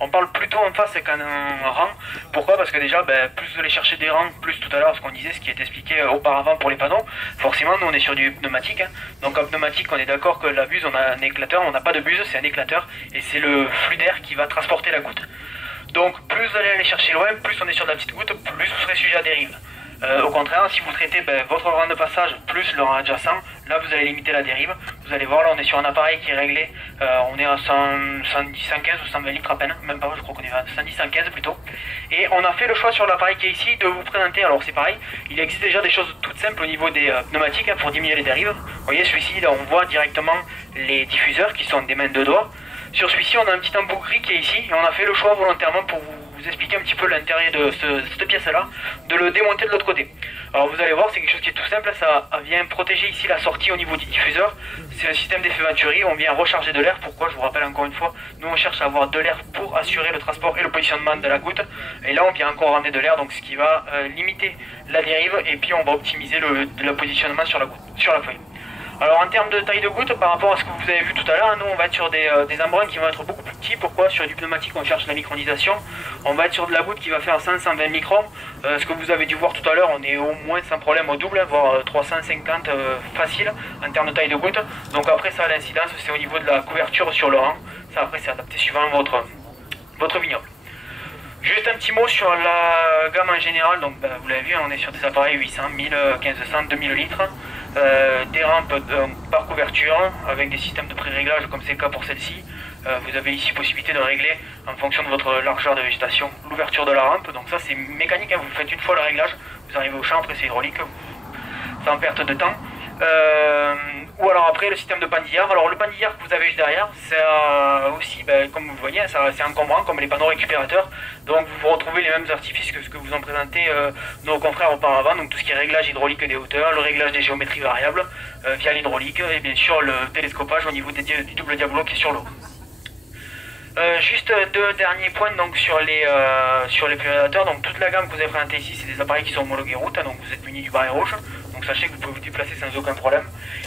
On parle plutôt en face qu'en rang. Pourquoi? Parce que déjà, plus vous allez chercher des rangs, plus tout à l'heure ce qu'on disait, ce qui est expliqué auparavant pour les panneaux, forcément nous on est sur du pneumatique. Donc en pneumatique on est d'accord que la buse, on a un éclateur, on n'a pas de buse, c'est un éclateur, et c'est le flux d'air qui va transporter la goutte. Donc plus vous allez aller chercher loin, plus on est sur de la petite goutte, plus vous serez sujet à dérive. Au contraire, si vous traitez votre rang de passage plus le rang adjacent, là vous allez limiter la dérive. Vous allez voir, là on est sur un appareil qui est réglé, on est à 110, 115 ou 120 litres à peine, même pas, je crois qu'on est à 110, 115 plutôt. Et on a fait le choix sur l'appareil qui est ici de vous présenter, alors c'est pareil, il existe déjà des choses toutes simples au niveau des pneumatiques pour diminuer les dérives. Vous voyez celui-ci, là on voit directement les diffuseurs qui sont des mains de doigts. Sur celui-ci on a un petit embout gris qui est ici, et on a fait le choix volontairement pour vous expliquer un petit peu l'intérieur de cette pièce-là, de le démonter de l'autre côté. Alors vous allez voir, c'est quelque chose qui est tout simple, ça vient protéger ici la sortie au niveau du diffuseur. C'est un système d'effet Venturi, on vient recharger de l'air. Pourquoi? Je vous rappelle encore une fois, nous on cherche à avoir de l'air pour assurer le transport et le positionnement de la goutte. Et là on vient encore ramener de l'air, donc ce qui va limiter la dérive, et puis on va optimiser le positionnement sur la goutte, sur la feuille. Alors en termes de taille de goutte, par rapport à ce que vous avez vu tout à l'heure, nous on va être sur des embruns qui vont être beaucoup plus petits. Pourquoi? Sur du pneumatique on cherche la micronisation. On va être sur de la goutte qui va faire 100-120 microns. Ce que vous avez dû voir tout à l'heure, on est au moins sans problème au double, voire 350 facile en termes de taille de goutte. Donc après ça, l'incidence c'est au niveau de la couverture sur le rang. Ça après c'est adapté suivant votre vignoble. Juste un petit mot sur la gamme en général. Donc vous l'avez vu, on est sur des appareils 800, 1000, 1500, 2000 litres. Des rampes par couverture avec des systèmes de pré-réglage comme c'est le cas pour celle-ci. Vous avez ici possibilité de régler en fonction de votre largeur de végétation l'ouverture de la rampe. Donc ça c'est mécanique, vous faites une fois le réglage, vous arrivez au champ, après c'est hydraulique, sans perte de temps. Ou alors après le système de pandillard. Alors le pandillard que vous avez juste derrière, c'est aussi, comme vous le voyez, c'est encombrant comme les panneaux récupérateurs. Donc vous retrouvez les mêmes artifices que ce que vous ont présenté nos confrères auparavant. Donc tout ce qui est réglage hydraulique des hauteurs, le réglage des géométries variables via l'hydraulique, et bien sûr le télescopage au niveau du double diabolo qui est sur l'eau. Juste deux derniers points donc sur les pulvérisateurs. Donc toute la gamme que vous avez présentée ici, c'est des appareils qui sont homologués route, donc vous êtes munis du barré rouge. Donc sachez que vous pouvez vous déplacer sans aucun problème.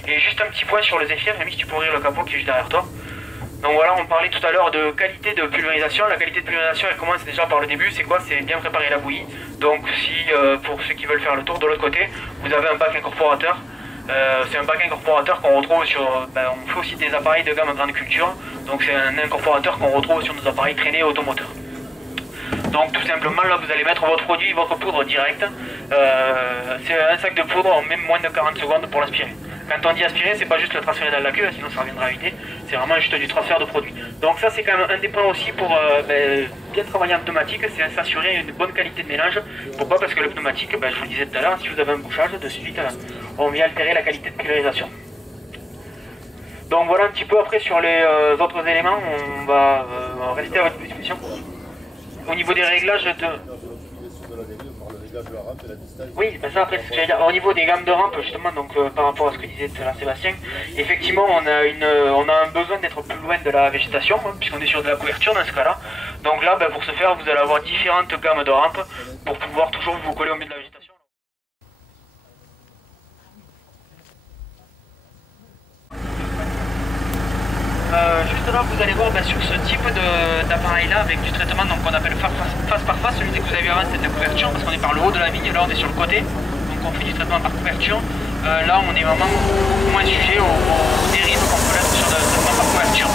Et juste un petit point sur le Zephyr, Rémi, si tu peux ouvrir le capot qui est juste derrière toi. Donc voilà, on parlait tout à l'heure de qualité de pulvérisation. La qualité de pulvérisation, elle commence déjà par le début. C'est quoi? C'est bien préparer la bouillie. Donc si pour ceux qui veulent faire le tour de l'autre côté, vous avez un bac incorporateur. C'est un bac incorporateur qu'on retrouve sur... on fait aussi des appareils de gamme grande culture. Donc c'est un incorporateur qu'on retrouve sur nos appareils traînés automoteurs. Donc tout simplement là vous allez mettre votre produit, votre poudre directe. C'est un sac de poudre en même moins de 40 secondes pour l'aspirer. Quand on dit aspirer, c'est pas juste le transférer dans la queue, sinon ça reviendra à vider. C'est vraiment juste du transfert de produit. Donc ça c'est quand même un des points aussi pour bien travailler en pneumatique, c'est s'assurer une bonne qualité de mélange. Pourquoi? Parce que le pneumatique, je vous le disais tout à l'heure, si vous avez un bouchage, de suite on vient altérer la qualité de pulvérisation. Donc voilà un petit peu. Après sur les autres éléments, on va rester à votre disposition. Au niveau des réglages de... Oui, ça après c'est ce que j'allais dire. Au niveau des gammes de rampe justement, donc par rapport à ce que disait tout à l'heure Sébastien, effectivement on a un besoin d'être plus loin de la végétation, puisqu'on est sur de la couverture dans ce cas-là. Donc là pour ce faire vous allez avoir différentes gammes de rampes pour pouvoir toujours vous coller au milieu de la végétation. Juste là vous allez voir sur ce type d'appareil là avec du traitement qu'on appelle face par face. Celui que vous avez vu avant c'était de couverture parce qu'on est par le haut de la vigne, là on est sur le côté, donc on fait du traitement par couverture. Là on est vraiment beaucoup moins sujet aux dérives qu'on peut être sur le traitement par couverture.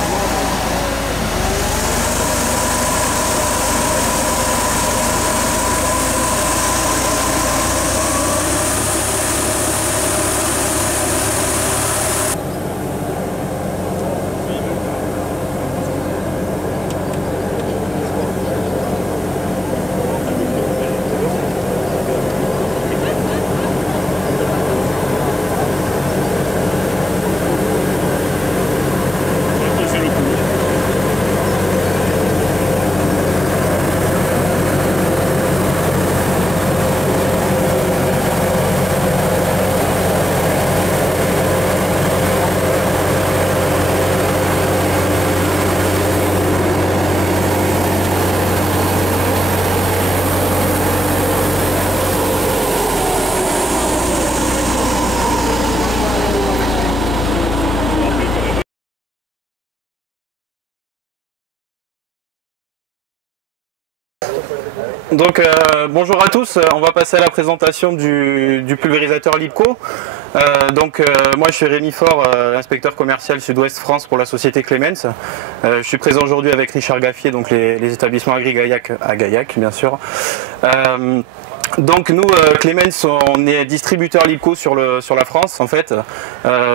C'est le coup. Donc bonjour à tous, on va passer à la présentation du pulvérisateur Lipco. Moi je suis Rémi Faure, inspecteur commercial Sud-Ouest France pour la société Clemens. Je suis présent aujourd'hui avec Richard Gaffier, donc les établissements Agri-Gaillac à Gaillac bien sûr. Donc nous, Clemens, on est distributeur Lipco sur la France en fait,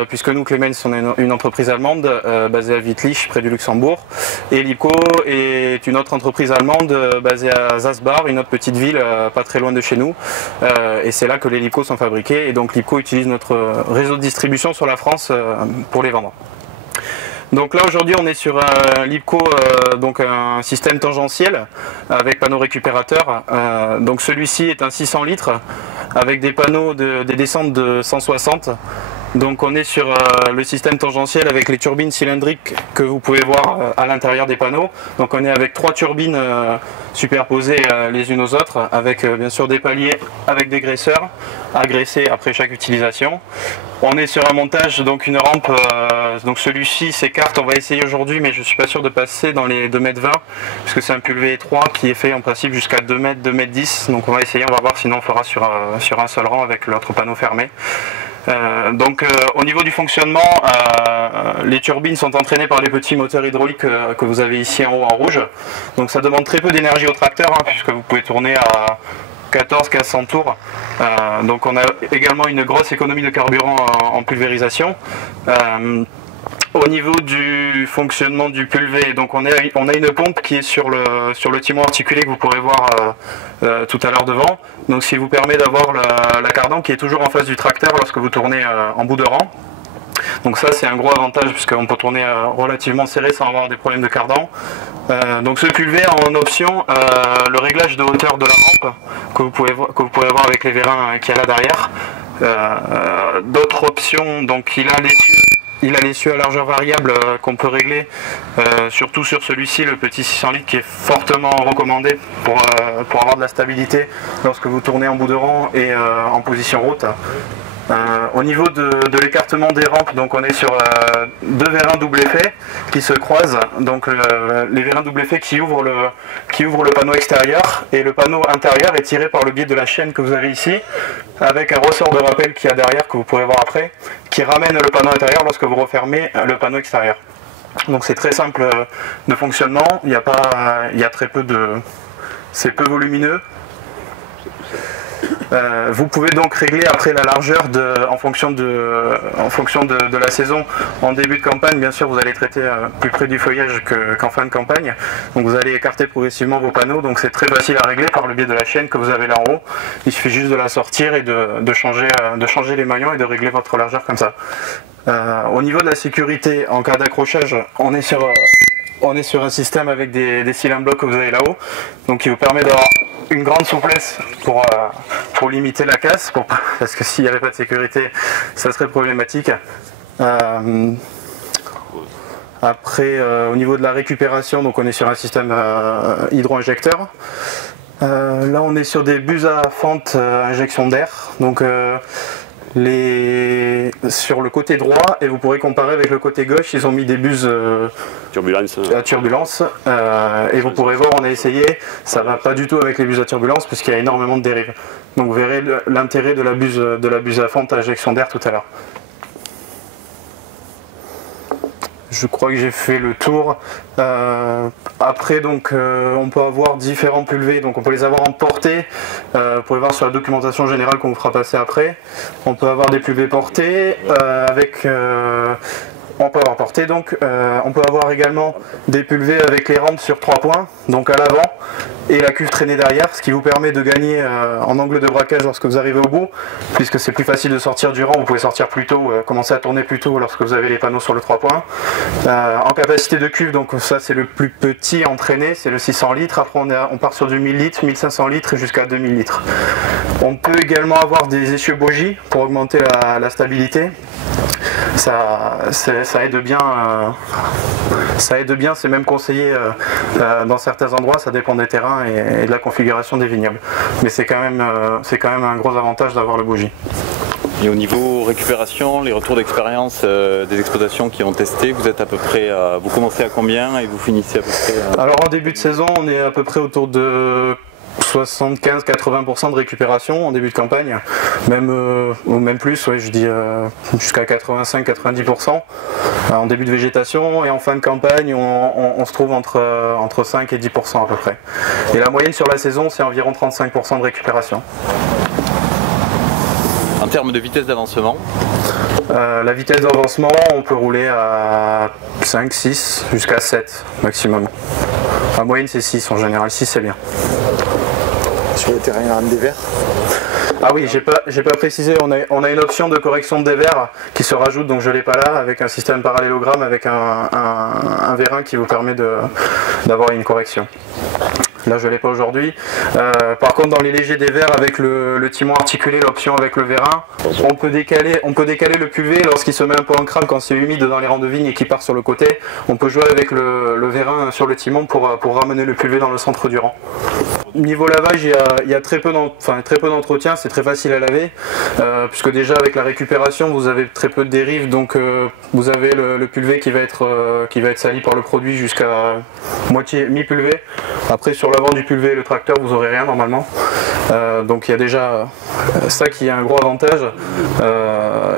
puisque nous, Clemens, on est une entreprise allemande basée à Wittlich, près du Luxembourg, et Lipco est une autre entreprise allemande basée à Zasbar, une autre petite ville pas très loin de chez nous, et c'est là que les Lipco sont fabriqués, et donc Lipco utilise notre réseau de distribution sur la France pour les vendre. Donc là aujourd'hui on est sur un Lipco, donc un système tangentiel avec panneau récupérateur. Donc celui-ci est un 600 litres avec des panneaux des descentes de 160. Donc on est sur le système tangentiel avec les turbines cylindriques que vous pouvez voir à l'intérieur des panneaux. Donc on est avec 3 turbines superposées les unes aux autres, avec bien sûr des paliers avec des graisseurs à graisser après chaque utilisation. On est sur un montage, donc une rampe, donc celui-ci s'écarte, on va essayer aujourd'hui, mais je suis pas sûr de passer dans les 2,20 m, parce que c'est un pulvé étroit qui est fait en principe jusqu'à 2 m, 2,10 m, donc on va essayer, on va voir, sinon on fera sur un seul rang avec l'autre panneau fermé. Au niveau du fonctionnement, les turbines sont entraînées par les petits moteurs hydrauliques que vous avez ici en haut en rouge. Donc ça demande très peu d'énergie au tracteur, puisque vous pouvez tourner à 14-1500 tours. Donc on a également une grosse économie de carburant en pulvérisation. Au niveau du fonctionnement du pulvé, donc on a une pompe qui est sur le timon articulé que vous pourrez voir tout à l'heure devant. Donc ce qui vous permet d'avoir la cardan qui est toujours en face du tracteur lorsque vous tournez en bout de rang. Donc ça c'est un gros avantage puisqu'on peut tourner relativement serré sans avoir des problèmes de cardan. Donc ce pulvé a en option le réglage de hauteur de la rampe que vous pouvez voir avec les vérins qu'il y a là derrière. D'autres options, donc il a l'essieu à largeur variable qu'on peut régler, surtout sur celui-ci, le petit 600 litres qui est fortement recommandé pour avoir de la stabilité lorsque vous tournez en bout de rang et en position route. Au niveau de l'écartement des rampes, donc on est sur deux vérins double effet qui se croisent, donc les vérins double effet qui ouvrent le panneau extérieur, et le panneau intérieur est tiré par le biais de la chaîne que vous avez ici, avec un ressort de rappel qui y a derrière, que vous pourrez voir après, qui ramène le panneau intérieur lorsque vous refermez le panneau extérieur. Donc c'est très simple de fonctionnement, il y a très peu c'est peu volumineux. Vous pouvez donc régler après la largeur en fonction de la saison. En début de campagne, bien sûr, vous allez traiter plus près du feuillage qu'en fin de campagne. Donc vous allez écarter progressivement vos panneaux. Donc c'est très facile à régler par le biais de la chaîne que vous avez là en haut. Il suffit juste de la sortir et de changer les maillons et de régler votre largeur comme ça. Au niveau de la sécurité, en cas d'accrochage, on est sur un système avec des cylindres blocs que vous avez là-haut, donc qui vous permet d'avoir une grande souplesse pour limiter la casse, parce que s'il n'y avait pas de sécurité, ça serait problématique. Après, au niveau de la récupération, donc on est sur un système hydro-injecteur. Là, on est sur des buses à fente injection d'air, donc sur le côté droit, et vous pourrez comparer avec le côté gauche, ils ont mis des buses à turbulence, et vous pourrez voir, on a essayé, ça va pas du tout avec les buses à turbulence puisqu'il y a énormément de dérives. Donc vous verrez l'intérêt de la buse à fente à injection d'air tout à l'heure. Je crois que j'ai fait le tour. Après, donc, on peut avoir différents pulvés, donc on peut les avoir en portée. Vous pouvez voir sur la documentation générale qu'on vous fera passer après. On peut avoir des pulvés portés on peut avoir porté, donc on peut avoir également des pulvés avec les rampes sur 3 points, donc à l'avant, et la cuve traînée derrière, ce qui vous permet de gagner en angle de braquage lorsque vous arrivez au bout, puisque c'est plus facile de sortir du rang, vous pouvez sortir plus tôt, commencer à tourner plus tôt lorsque vous avez les panneaux sur le 3 points. En capacité de cuve, donc ça c'est le plus petit entraîné, c'est le 600 litres, après on part sur du 1000 litres, 1500 litres et jusqu'à 2000 litres. On peut également avoir des essieux bogies pour augmenter la stabilité. Ça aide bien, c'est même conseillé dans certains endroits, ça dépend des terrains et de la configuration des vignobles. Mais c'est quand même un gros avantage d'avoir le bogie. Et au niveau récupération, les retours d'expérience des exploitations qui ont testé, vous êtes à peu près, vous commencez à combien et vous finissez à peu près Alors en début de saison, on est à peu près autour de 75-80% de récupération en début de campagne, ou même plus, ouais, je dis jusqu'à 85-90% en début de végétation, et en fin de campagne on se trouve entre 5 et 10% à peu près. Et la moyenne sur la saison c'est environ 35% de récupération. En termes de vitesse d'avancement, la vitesse d'avancement, on peut rouler à 5, 6, jusqu'à 7 maximum. La moyenne c'est 6 en général, 6 c'est bien. Sur le terrain des verts. Ah oui, j'ai pas précisé, on a une option de correction de dévers qui se rajoute, donc je l'ai pas là, avec un système parallélogramme avec un vérin qui vous permet d'avoir une correction. Là je l'ai pas aujourd'hui. Par contre dans les légers dévers avec le timon articulé, l'option avec le vérin, on peut décaler le PUV lorsqu'il se met un peu en crabe quand c'est humide dans les rangs de vigne et qu'il part sur le côté. On peut jouer avec le vérin sur le timon pour ramener le PUV dans le centre du rang. Niveau lavage, il y a très peu d'entretien, c'est très facile à laver, puisque déjà avec la récupération vous avez très peu de dérives, donc vous avez le pulvé qui va être sali par le produit jusqu'à mi-pulvé. Après sur l'avant du pulvé et le tracteur vous aurez rien normalement, donc il y a déjà ça qui est un gros avantage,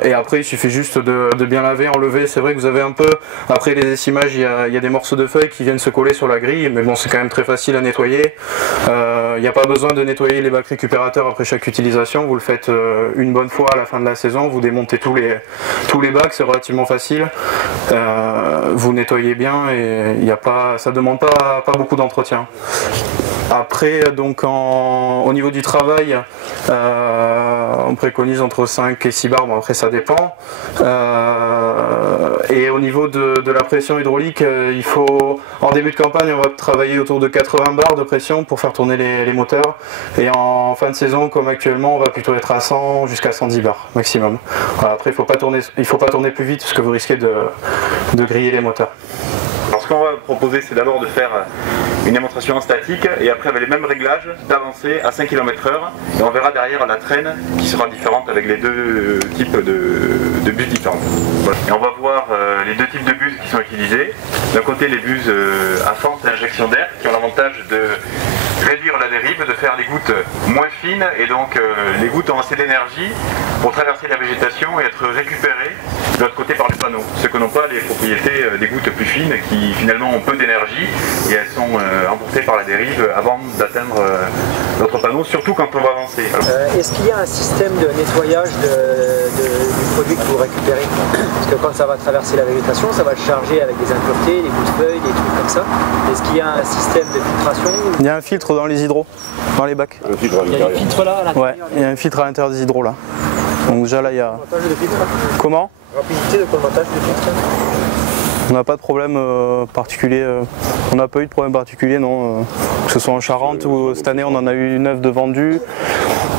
et après il suffit juste de bien laver, enlever. C'est vrai que vous avez un peu, après les essimages, il y a des morceaux de feuilles qui viennent se coller sur la grille, mais bon c'est quand même très facile à nettoyer. Il n'y a pas besoin de nettoyer les bacs récupérateurs après chaque utilisation, vous le faites une bonne fois à la fin de la saison, vous démontez tous les bacs, c'est relativement facile, vous nettoyez bien et ça ne demande pas beaucoup d'entretien. Après, donc au niveau du travail, on préconise entre 5 et 6 bars, bon après ça dépend. Et au niveau de la pression hydraulique, il faut, en début de campagne, on va travailler autour de 80 bars de pression pour faire tourner les moteurs. Et en fin de saison, comme actuellement, on va plutôt être à 100 jusqu'à 110 bars maximum. Voilà, après, il ne faut pas tourner plus vite parce que vous risquez de griller les moteurs. Alors ce qu'on va proposer, c'est d'abord de faire une démonstration en statique et après avec les mêmes réglages d'avancer à 5 km/h, et on verra derrière la traîne qui sera différente avec les deux types de bus différents. Voilà. Et on va voir les deux types de bus qui sont utilisés. D'un côté les bus à fente et injection d'air qui ont l'avantage de réduire la dérive, de faire des gouttes moins fines, et donc les gouttes ont assez d'énergie pour traverser la végétation et être récupérées de l'autre côté par les panneaux. Ce que n'ont pas les propriétés des gouttes plus fines qui finalement ont peu d'énergie et elles sont emportées par la dérive avant d'atteindre l'autre panneau, surtout quand on va avancer. Est-ce qu'il y a un système de nettoyage du produit que vous récupérez? Parce que quand ça va traverser la végétation, ça va le charger avec des impuretés, des bouts de feuilles, des trucs comme ça. Est-ce qu'il y a un système de filtration? Il y a un filtre dans les hydros, dans les bacs. Il y a des filtres là à l'intérieur? Ouais, il y a un filtre à l'intérieur des hydros là. Donc déjà là il y a... De filtre. Comment? Rapidité de colmatage de filtre. On n'a pas de problème particulier, on n'a pas eu de problème particulier, non, que ce soit en Charente ou cette année on en a eu 9 de vendus.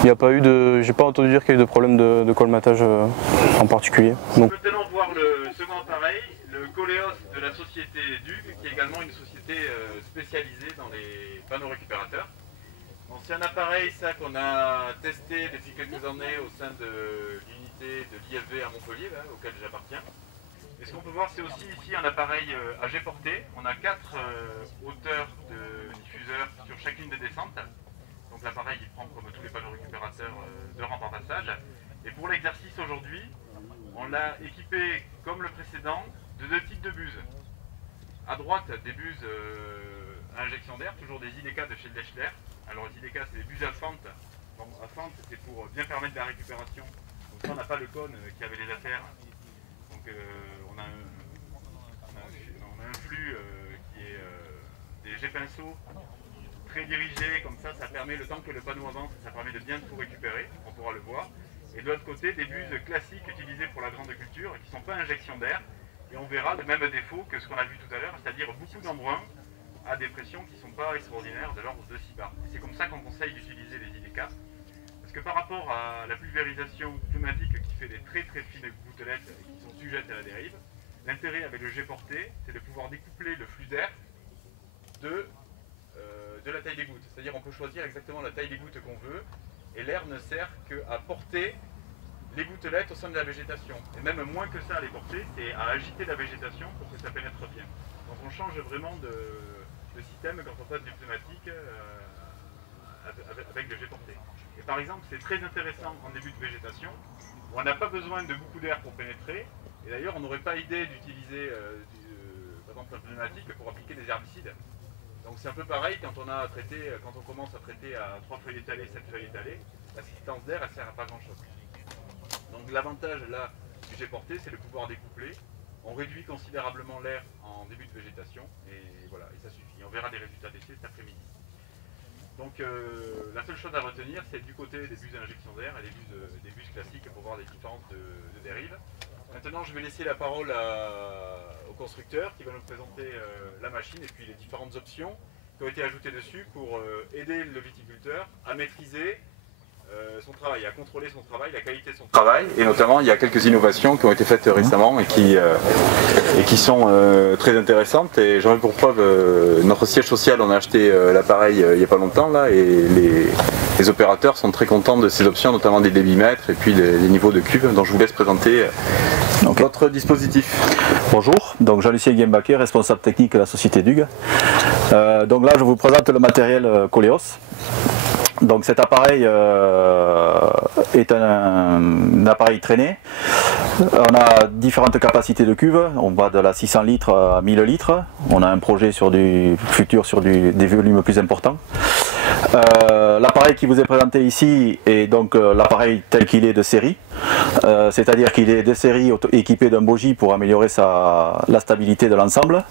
Il n'y a pas eu j'ai pas entendu dire qu'il y a eu de problème de colmatage en particulier. Donc. Maintenant voir le second appareil, le Coléos de la société DUG, qui est également une société spécialisée dans les panneaux récupérateurs. C'est un appareil ça qu'on a testé depuis quelques années au sein de l'unité de l'IFV à Montpellier, là, auquel j'appartiens. Et ce qu'on peut voir, c'est aussi ici un appareil à jet porté. On a 4 hauteurs de diffuseurs sur chacune des descentes. Donc l'appareil il prend comme tous les panneaux récupérateurs 2 rangs par passage. Et pour l'exercice aujourd'hui, on l'a équipé comme le précédent de 2 types de buses. À droite, des buses à injection d'air, toujours des IDK de chez Lechler. Alors les IDK c'est des buses à fente. Bon, à fente c'est pour bien permettre la récupération. Donc ça on n'a pas le cône qui avait les affaires. Donc on a un flux qui est des G-pinceaux très dirigés, comme ça permet, le temps que le panneau avance, ça permet de bien tout récupérer, on pourra le voir. Et de l'autre côté, des buses classiques utilisées pour la grande culture, qui ne sont pas injection d'air, et on verra le même défaut que ce qu'on a vu tout à l'heure, c'est-à-dire beaucoup d'embrun à des pressions qui ne sont pas extraordinaires, de l'ordre de 6 bars. C'est comme ça qu'on conseille d'utiliser les IDK, parce que par rapport à la pulvérisation pneumatique qui fait des très très fines gouttelettes et qui sont sujettes à la dérive, l'intérêt avec le jet porté, c'est de pouvoir découpler le flux d'air de la taille des gouttes. C'est-à-dire on peut choisir exactement la taille des gouttes qu'on veut, et l'air ne sert qu'à porter les gouttelettes au sein de la végétation. Et même moins que ça à les porter, c'est à agiter la végétation pour que ça pénètre bien. Donc on change vraiment de système quand on passe du pneumatique avec le jet porté. Et par exemple, c'est très intéressant en début de végétation, où on n'a pas besoin de beaucoup d'air pour pénétrer, et d'ailleurs on n'aurait pas idée d'utiliser par exemple un pneumatique pour appliquer des herbicides. Donc c'est un peu pareil quand on commence à traiter à 3 feuilles étalées, 7 feuilles étalées, l'assistance d'air elle sert à pas grand chose. Donc l'avantage là du jet porté, c'est le pouvoir découpler. On réduit considérablement l'air en début de végétation et voilà, et ça suffit. On verra des résultats d'essai cet après-midi. Donc la seule chose à retenir, c'est du côté des buses d'injection d'air et des buses classiques pour voir les différences de dérive. Maintenant, je vais laisser la parole au constructeur qui va nous présenter la machine et puis les différentes options qui ont été ajoutées dessus pour aider le viticulteur à maîtriser son travail, à contrôler son travail, la qualité de son travail. Et notamment, il y a quelques innovations qui ont été faites récemment et qui sont très intéressantes. Et j'en ai pour preuve notre siège social, on a acheté l'appareil il n'y a pas longtemps là, et les opérateurs sont très contents de ces options, notamment des débitmètres et puis des niveaux de cuve. Donc je vous laisse présenter votre dispositif. Bonjour, donc Jean-Lucien Guembaquet, responsable technique de la société DUG. Donc là, je vous présente le matériel Coleos. Donc cet appareil est un appareil traîné. On a différentes capacités de cuve, on va de la 600 litres à 1000 litres. On a un projet sur des volumes plus importants. L'appareil qui vous est présenté ici est donc l'appareil tel qu'il est de série, c'est-à-dire qu'il est de série équipé d'un bogie pour améliorer la stabilité de l'ensemble,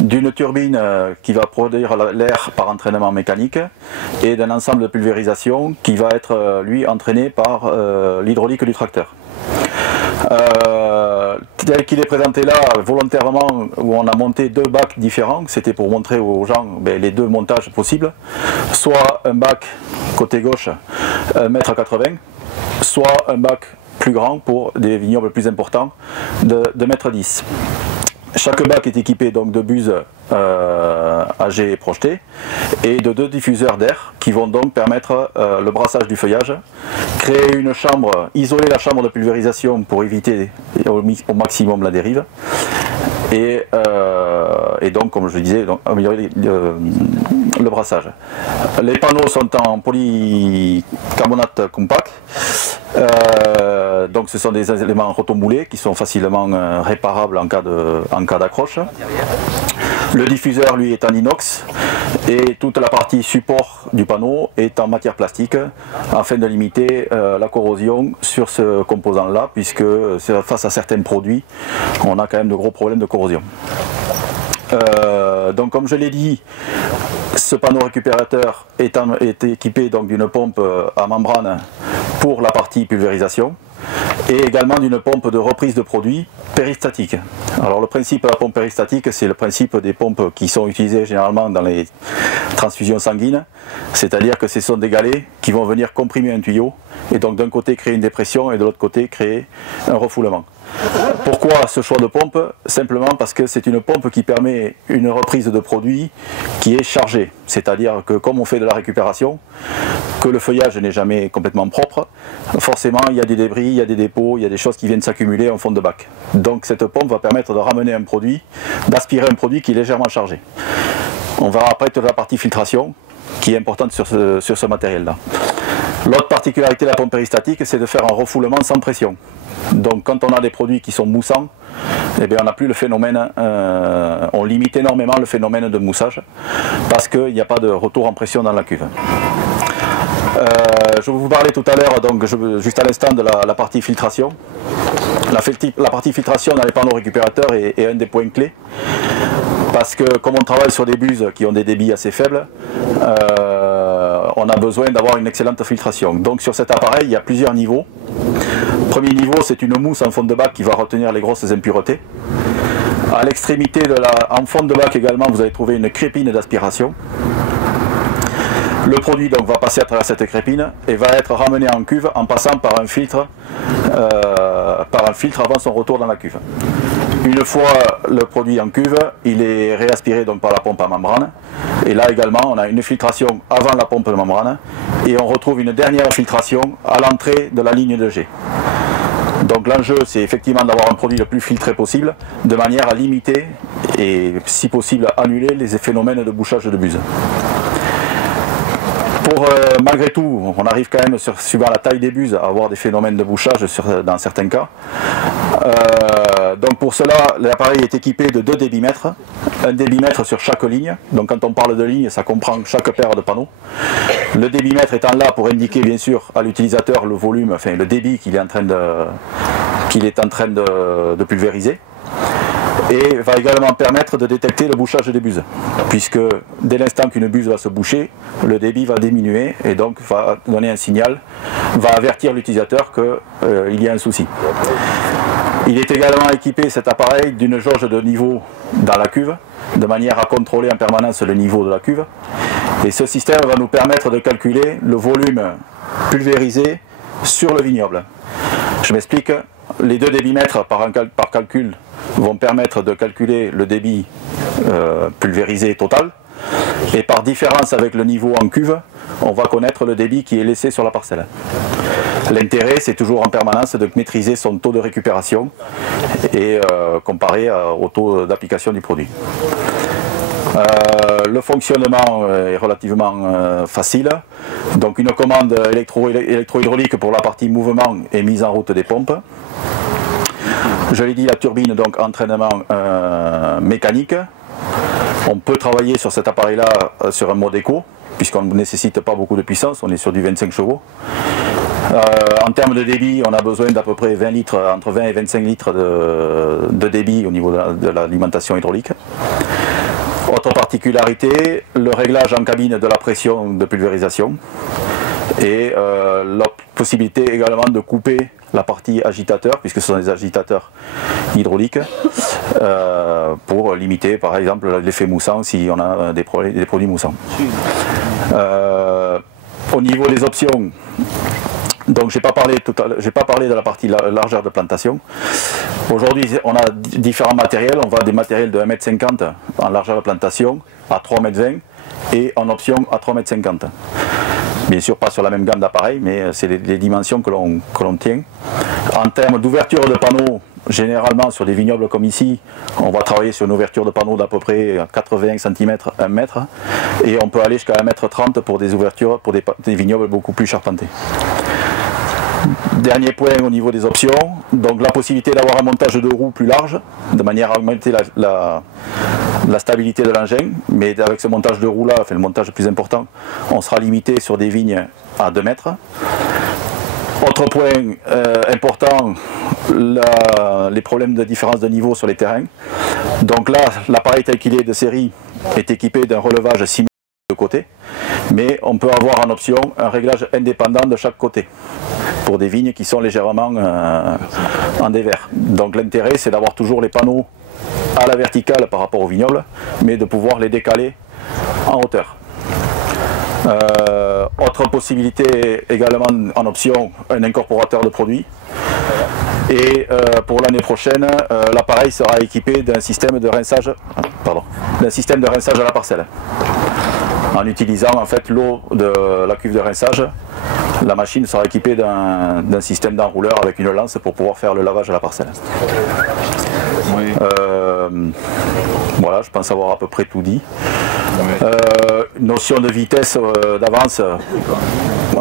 d'une turbine qui va produire l'air par entraînement mécanique et d'un ensemble de pulvérisation qui va être lui entraîné par l'hydraulique du tracteur. Tel qu'il est présenté là, volontairement, où on a monté deux bacs différents, c'était pour montrer aux gens les deux montages possibles, soit un bac côté gauche 1,80 m, soit un bac plus grand pour des vignobles plus importants de 1,10 m. Chaque bac est équipé donc de buses AG projetées et de 2 diffuseurs d'air qui vont donc permettre le brassage du feuillage, créer une chambre, isoler la chambre de pulvérisation pour éviter au maximum la dérive et donc, comme je le disais, donc, améliorer le brassage. Les panneaux sont en polycarbonate compact. Donc ce sont des éléments rotomoulés qui sont facilement réparables en cas d'accroche. Le diffuseur lui est en inox et toute la partie support du panneau est en matière plastique afin de limiter la corrosion sur ce composant là, puisque face à certains produits on a quand même de gros problèmes de corrosion. Donc comme je l'ai dit, ce panneau récupérateur est équipé d'une pompe à membrane pour la partie pulvérisation et également d'une pompe de reprise de produit péristatique. Alors le principe de la pompe péristatique, c'est le principe des pompes qui sont utilisées généralement dans les transfusions sanguines, c'est-à-dire que ce sont des galets qui vont venir comprimer un tuyau et donc d'un côté créer une dépression et de l'autre côté créer un refoulement. Pourquoi ce choix de pompe? Simplement parce que c'est une pompe qui permet une reprise de produit qui est chargée, c'est-à-dire que comme on fait de la récupération, que le feuillage n'est jamais complètement propre, forcément il y a des débris, il y a des dépôts, il y a des choses qui viennent s'accumuler en fond de bac. Donc cette pompe va permettre de ramener un produit, d'aspirer un produit qui est légèrement chargé. On verra après toute la partie filtration qui est importante sur ce matériel-là. L'autre particularité de la pompe péristatique, c'est de faire un refoulement sans pression. Donc quand on a des produits qui sont moussants, eh bien, on n'a plus le phénomène, on limite énormément le phénomène de moussage parce qu'il n'y a pas de retour en pression dans la cuve. Je vous parlais tout à l'heure, donc juste à l'instant, de la partie filtration. La partie filtration dans les panneaux récupérateurs est un des points clés. Parce que comme on travaille sur des buses qui ont des débits assez faibles, on a besoin d'avoir une excellente filtration. Donc sur cet appareil, il y a plusieurs niveaux. Premier niveau, c'est une mousse en fond de bac qui va retenir les grosses impuretés. À l'extrémité en fond de bac également, vous allez trouver une crépine d'aspiration. Le produit donc va passer à travers cette crépine et va être ramené en cuve en passant par un filtre avant son retour dans la cuve. Une fois le produit en cuve, il est réaspiré donc par la pompe à membrane. Et là également, on a une filtration avant la pompe de membrane et on retrouve une dernière filtration à l'entrée de la ligne de jet. Donc l'enjeu, c'est effectivement d'avoir un produit le plus filtré possible, de manière à limiter et si possible à annuler les phénomènes de bouchage de buse. malgré tout, on arrive quand même, suivant la taille des buses, à avoir des phénomènes de bouchage dans certains cas. Donc pour cela, l'appareil est équipé de 2 débitmètres, un débitmètre sur chaque ligne. Donc quand on parle de ligne, ça comprend chaque paire de panneaux. Le débitmètre étant là pour indiquer bien sûr à l'utilisateur le volume, enfin le débit qu'il est en train de pulvériser. Et va également permettre de détecter le bouchage des buses, puisque dès l'instant qu'une buse va se boucher, le débit va diminuer et donc va donner un signal, va avertir l'utilisateur qu'il y a un souci. Il est également équipé, cet appareil, d'une jauge de niveau dans la cuve, de manière à contrôler en permanence le niveau de la cuve. Et ce système va nous permettre de calculer le volume pulvérisé sur le vignoble. Je m'explique, les 2 débitmètres par calcul vont permettre de calculer le débit pulvérisé total, et par différence avec le niveau en cuve, on va connaître le débit qui est laissé sur la parcelle. L'intérêt, c'est toujours en permanence de maîtriser son taux de récupération et comparé au taux d'application du produit. Le fonctionnement est relativement facile. Donc une commande électro-hydraulique pour la partie mouvement et mise en route des pompes. Je l'ai dit, la turbine, donc entraînement mécanique. On peut travailler sur cet appareil-là sur un mode éco, puisqu'on ne nécessite pas beaucoup de puissance, on est sur du 25 chevaux. En termes de débit, on a besoin d'à peu près 20 litres, entre 20 et 25 litres de débit au niveau de l'alimentation hydraulique. Autre particularité, le réglage en cabine de la pression de pulvérisation et la possibilité également de couper la partie agitateur, puisque ce sont des agitateurs hydrauliques, pour limiter par exemple l'effet moussant si on a des produits moussants. Au niveau des options, donc j'ai pas parlé de la partie largeur de plantation. Aujourd'hui on a différents matériels, on va des matériels de 1,50 m en largeur de plantation à 3,20 m et en option à 3,50 m. Bien sûr pas sur la même gamme d'appareils, mais c'est les dimensions que l'on tient. En termes d'ouverture de panneaux, généralement sur des vignobles comme ici, on va travailler sur une ouverture de panneaux d'à peu près 80 cm, 1 mètre, et on peut aller jusqu'à 1,30 m pour des ouvertures, pour des vignobles beaucoup plus charpentés. Dernier point au niveau des options, donc la possibilité d'avoir un montage de roues plus large, de manière à augmenter la stabilité de l'engin, mais avec ce montage de roues là, enfin le montage le plus important, on sera limité sur des vignes à 2 mètres. Autre point important, les problèmes de différence de niveau sur les terrains. Donc là, l'appareil tel qu'il est de série est équipé d'un relevage 6 mm de côté, mais on peut avoir en option un réglage indépendant de chaque côté, pour des vignes qui sont légèrement en dévers. Donc l'intérêt, c'est d'avoir toujours les panneaux à la verticale par rapport au vignoble, mais de pouvoir les décaler en hauteur. Autre possibilité également en option, un incorporateur de produits. Et pour l'année prochaine, l'appareil sera équipé d'un système de rinçage, à la parcelle. En utilisant en fait l'eau de la cuve de rinçage, la machine sera équipée d'un système d'enrouleur avec une lance pour pouvoir faire le lavage à la parcelle. Oui. Voilà, je pense avoir à peu près tout dit. Notion de vitesse d'avance.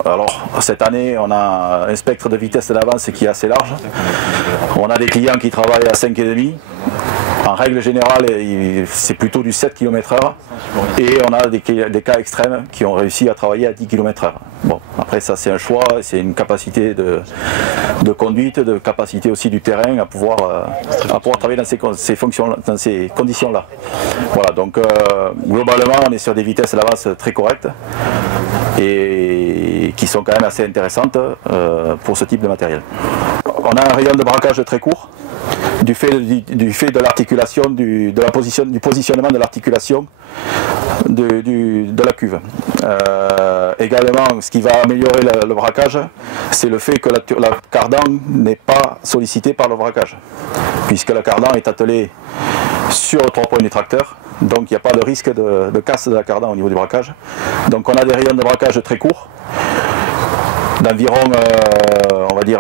Alors cette année on a un spectre de vitesse d'avance qui est assez large. On a des clients qui travaillent à 5,5. En règle générale, c'est plutôt du 7 km/h et on a des cas extrêmes qui ont réussi à travailler à 10 km/h. Bon, après ça c'est un choix, c'est une capacité de conduite, de capacité aussi du terrain à pouvoir travailler dans ces conditions-là. Voilà, donc globalement on est sur des vitesses d'avance très correctes et qui sont quand même assez intéressantes pour ce type de matériel. On a un rayon de braquage très court. Du fait de l'articulation, du positionnement de l'articulation de la cuve. Également, ce qui va améliorer le braquage, c'est le fait que la cardan n'est pas sollicitée par le braquage, puisque la cardan est attelée sur le 3 points du tracteur, donc il n'y a pas de risque de casse de la cardan au niveau du braquage. Donc on a des rayons de braquage très courts, d'environ, on va dire,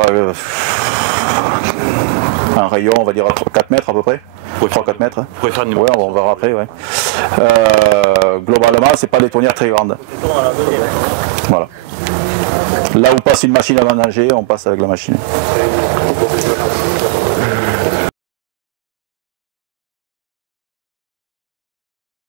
un rayon, on va dire à 4 mètres à peu près. 3-4 mètres. Oui, on verra après. Ouais. Globalement, c'est pas des tournières très grandes. Voilà. Là où passe une machine à ménager, on passe avec la machine.